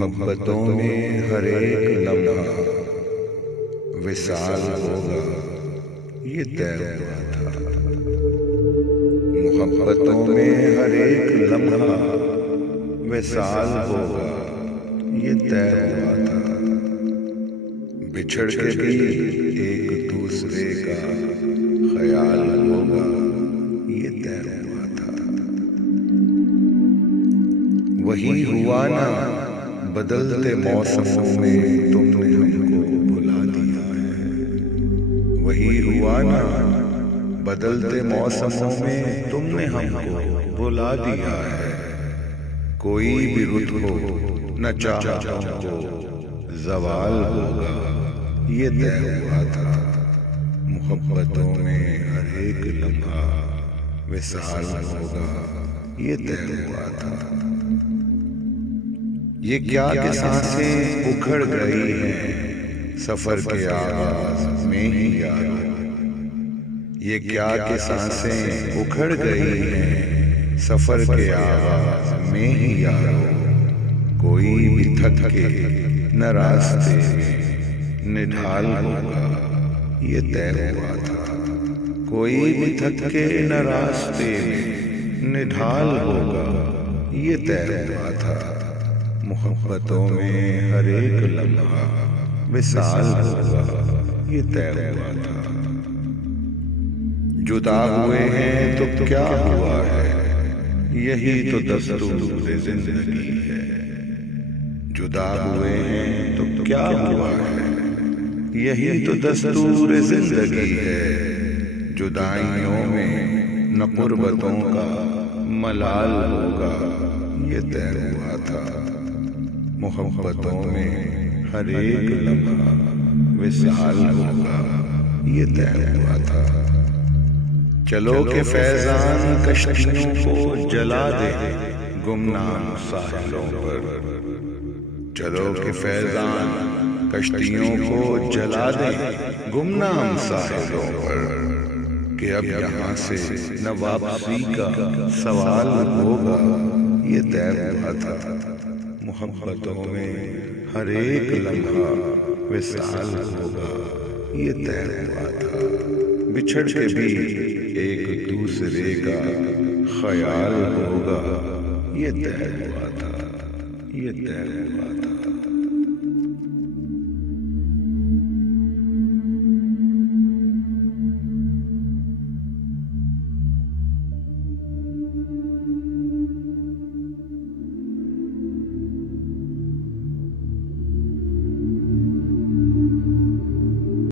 मोहब्बतों में हर एक लम्हा विसाल होगा, ये तय हुआ था। मोहब्बतों में हर एक लम्हा विसाल होगा, ये तय हुआ था। बिछड़ के भी एक दूसरे का ख्याल होगा, ये तय हुआ था। वही हुआ ना, बदलते मौसमों में तुमने हमको भुला दिया है। वही हुआ ना, बदलते मौसमों में तुमने हमको भुला दिया है। कोई भी रुत हो न चाहतों को ज़वाल होगा, ये तय हुआ था। मोहब्बतों में हर एक लम्हा विसाल होगा, ये तय हुआ था। ये क्या कि सांसें उखड़ गई हैं सफर के आगाज में ही यारो। ये क्या कि सांसें उखड़ गई हैं सफर के आगाज में ही यारो। कोई भी थक के न रास्ते में निढाल होगा, ये तय हुआ था। कोई भी थक के न रास्ते में निढाल होगा, ये तय हुआ था। मोहब्बतों में हर एक लम्हा विसाल होगा, ये तय हुआ था। जुदा हुए हैं तो क्या हुआ है, यही तो दस्तूर जिंदगी है। जुदा हुए हैं तो क्या हुआ है, यही तो दस्तूर जिंदगी है। जुदाइयों में न कुर्बतों का मलाल होगा, ये तय हुआ था। मोहब्बतों में हर एक लम्हा विसाल होगा, ये तय हुआ था। चलो के फैजान कश्तियों को जला दे गुमनाम साहिलों पर। चलो के फैजान कश्तियों को जला दे गुमनाम साहिलों पर। कि अब यहाँ से न वापसी का सवाल होगा, ये तय हुआ था। मोहब्बतों में हर एक लम्हा विसाल होगा, ये तय हुआ था। बिछड़ के भी एक दूसरे का ख्याल होगा, ये तय हुआ था, ये तय हुआ था।